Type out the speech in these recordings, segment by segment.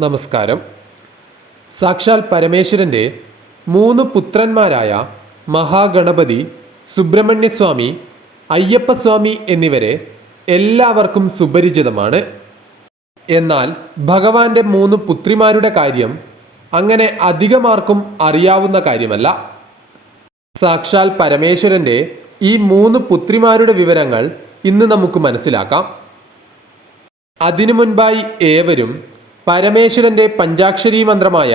നമസ്കാരം. സാക്ഷാൽ പരമേശ്വരന്റെ മൂന്ന് പുത്രന്മാരായ മഹാഗണപതി സുബ്രഹ്മണ്യസ്വാമി അയ്യപ്പസ്വാമി എന്നിവരെ എല്ലാവർക്കും സുപരിചിതമാണ്. എന്നാൽ ഭഗവാന്റെ മൂന്ന് പുത്രിമാരുടെ കാര്യം അങ്ങനെ അധികമാർക്കും അറിയാവുന്ന കാര്യമല്ല. സാക്ഷാൽ പരമേശ്വരന്റെ ഈ മൂന്ന് പുത്രിമാരുടെ വിവരങ്ങൾ ഇന്ന് നമുക്ക് മനസ്സിലാക്കാം. അതിനു മുൻപായി ഏവരും പരമേശ്വരന്റെ പഞ്ചാക്ഷരി മന്ത്രമായ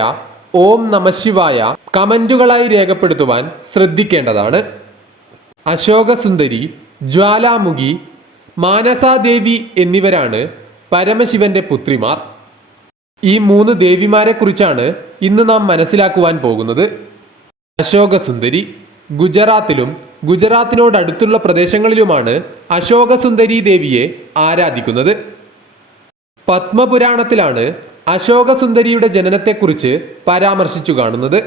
ഓം നമശിവായ കമന്റുകളായി രേഖപ്പെടുത്തുവാൻ ശ്രദ്ധിക്കേണ്ടതാണ്. അശോകസുന്ദരി ജ്വാലാമുഖി മാനസാദേവി എന്നിവരാണ് പരമശിവന്റെ പുത്രിമാർ. ഈ മൂന്ന് ദേവിമാരെക്കുറിച്ചാണ് ഇന്ന് നാം മനസ്സിലാക്കുവാൻ പോകുന്നത്. അശോകസുന്ദരി ഗുജറാത്തിലും ഗുജറാത്തിനോടടുത്തുള്ള പ്രദേശങ്ങളിലുമാണ് അശോകസുന്ദരി ദേവിയെ ആരാധിക്കുന്നത്. പത്മപുരാണത്തിലാണ് അശോകസുന്ദരിയുടെ ജനനത്തെക്കുറിച്ച് പരാമർശിച്ചു കാണുന്നത്.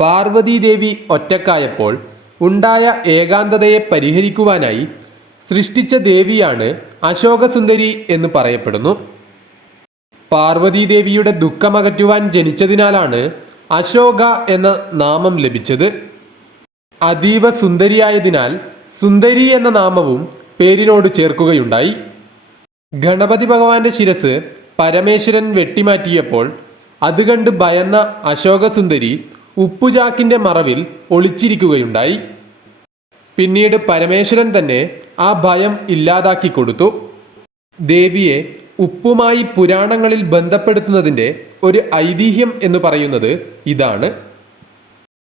പാർവതീദേവി ഒറ്റക്കായപ്പോൾ ഉണ്ടായ ഏകാന്തതയെ പരിഹരിക്കുവാനായി സൃഷ്ടിച്ച ദേവിയാണ് അശോകസുന്ദരി എന്ന് പറയപ്പെടുന്നു. പാർവതീദേവിയുടെ ദുഃഖമകറ്റുവാൻ ജനിച്ചതിനാലാണ് അശോക എന്ന നാമം ലഭിച്ചത്. അതീവ സുന്ദരിയായതിനാൽ സുന്ദരി എന്ന നാമവും പേരിനോട് ചേർക്കുകയുണ്ടായി. ഗണപതി ഭഗവാന്റെ ശിരസ് പരമേശ്വരൻ വെട്ടിമാറ്റിയപ്പോൾ അത് കണ്ട് ഭയന്ന അശോകസുന്ദരി ഉപ്പുചാക്കിന്റെ മറവിൽ ഒളിച്ചിരിക്കുകയുണ്ടായി. പിന്നീട് പരമേശ്വരൻ തന്നെ ആ ഭയം ഇല്ലാതാക്കി കൊടുത്തു. ദേവിയെ ഉപ്പുമായി പുരാണങ്ങളിൽ ബന്ധപ്പെടുത്തുന്നതിന്റെ ഒരു ഐതിഹ്യം എന്ന് പറയുന്നത് ഇതാണ്.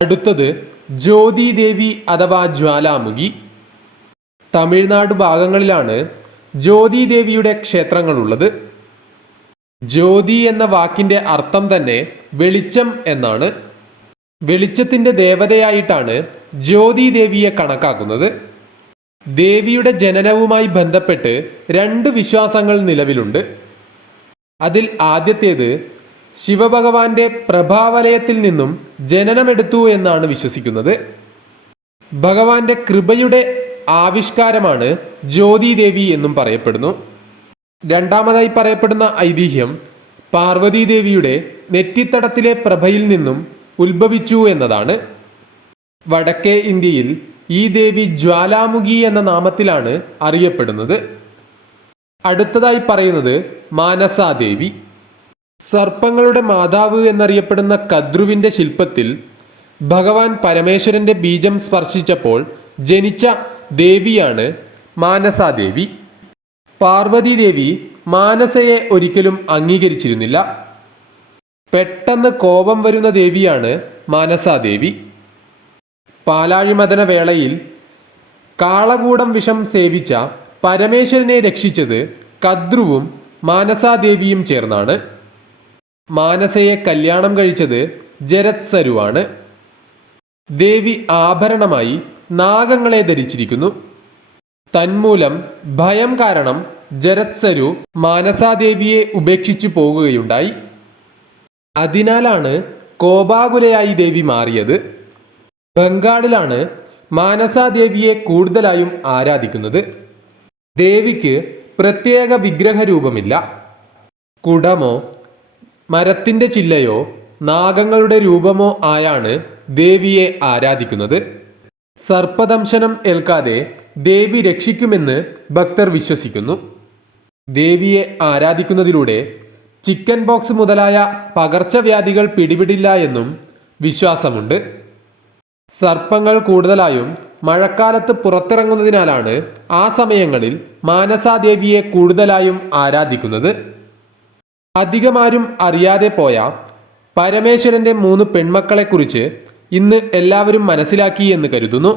അടുത്തത് ജ്യോതി ദേവി അഥവാ ജ്വാലാമുഖി. തമിഴ്നാട് ഭാഗങ്ങളിലാണ് ജ്യോതി ദേവിയുടെ ക്ഷേത്രങ്ങളുള്ളത്. ജ്യോതി എന്ന വാക്കിന്റെ അർത്ഥം തന്നെ വെളിച്ചം എന്നാണ്. വെളിച്ചത്തിന്റെ ദേവതയായിട്ടാണ് ജ്യോതി ദേവിയെ കണക്കാക്കുന്നത്. ദേവിയുടെ ജനനവുമായി ബന്ധപ്പെട്ട് രണ്ട് വിശ്വാസങ്ങൾ നിലവിലുണ്ട്. അതിൽ ആദ്യത്തേത് ശിവഭഗവാന്റെ പ്രഭാവലയത്തിൽ നിന്നും ജനനമെടുത്തു എന്നാണ് വിശ്വസിക്കുന്നത്. ഭഗവാന്റെ കൃപയുടെ ആവിഷ്കാരമാണ് ജ്യോതിദേവി എന്നും പറയപ്പെടുന്നു. രണ്ടാമതായി പറയപ്പെടുന്ന ഐതിഹ്യം പാർവതീദേവിയുടെ നെറ്റിത്തടത്തിലെ പ്രഭയിൽ നിന്നും ഉത്ഭവിച്ചു എന്നതാണ്. വടക്കേ ഇന്ത്യയിൽ ഈ ദേവി ജ്വാലാമുഖി എന്ന നാമത്തിലാണ് അറിയപ്പെടുന്നത്. അടുത്തതായി പറയുന്നത് മാനസാദേവി. സർപ്പങ്ങളുടെ മാതാവ് എന്നറിയപ്പെടുന്ന കദ്രുവിന്റെ ശില്പത്തിൽ ഭഗവാൻ പരമേശ്വരന്റെ ബീജം സ്പർശിച്ചപ്പോൾ ജനിച്ച ദേവിയാണ് മാനസാദേവി. പാർവതി ദേവി മാനസയെ ഒരിക്കലും അംഗീകരിച്ചിരുന്നില്ല. പെട്ടെന്ന് കോപം വരുന്ന ദേവിയാണ് മാനസാദേവി. പാലാഴിമതന വേളയിൽ കാളകൂടം വിഷം സേവിച്ച പരമേശ്വരനെ രക്ഷിച്ചത് കദ്രുവും മാനസാദേവിയും ചേർന്നാണ്. മാനസയെ കല്യാണം കഴിച്ചത് ജരത്സരുവാണ്. ദേവി ആഭരണമായി നാഗങ്ങളെ ധരിച്ചിരിക്കുന്നു. തന്മൂലം ഭയം കാരണം ജരത്സരു മാനസാദേവിയെ ഉപേക്ഷിച്ചു പോകുകയുണ്ടായി അതിനാലാണ് കോപാകുലയായി ദേവി മാറിയത്. ബംഗാളിലാണ് മാനസാദേവിയെ കൂടുതലായും ആരാധിക്കുന്നത്. ദേവിക്ക് പ്രത്യേക വിഗ്രഹരൂപമില്ല. കുടമോ മരത്തിന്റെ ചില്ലയോ നാഗങ്ങളുടെ രൂപമോ ആയാണ് ദേവിയെ ആരാധിക്കുന്നത്. സർപ്പദംശനം ഏൽക്കാതെ ദേവി രക്ഷിക്കുമെന്ന് ഭക്തർ വിശ്വസിക്കുന്നു. ദേവിയെ ആരാധിക്കുന്നതിലൂടെ ചിക്കൻ ബോക്സ് മുതലായ പകർച്ചവ്യാധികൾ പിടിപിടില്ല എന്നും വിശ്വാസമുണ്ട്. സർപ്പങ്ങൾ കൂടുതലായും മഴക്കാലത്ത് പുറത്തിറങ്ങുന്നതിനാലാണ് ആ സമയങ്ങളിൽ മാനസാദേവിയെ കൂടുതലായും ആരാധിക്കുന്നത്. അധികമാരും അറിയാതെ പോയ പരമേശ്വരന്റെ മൂന്ന് പെൺമക്കളെക്കുറിച്ച് ഇന്ന് എല്ലാവരും മനസ്സിലാക്കി എന്ന് കരുതുന്നു.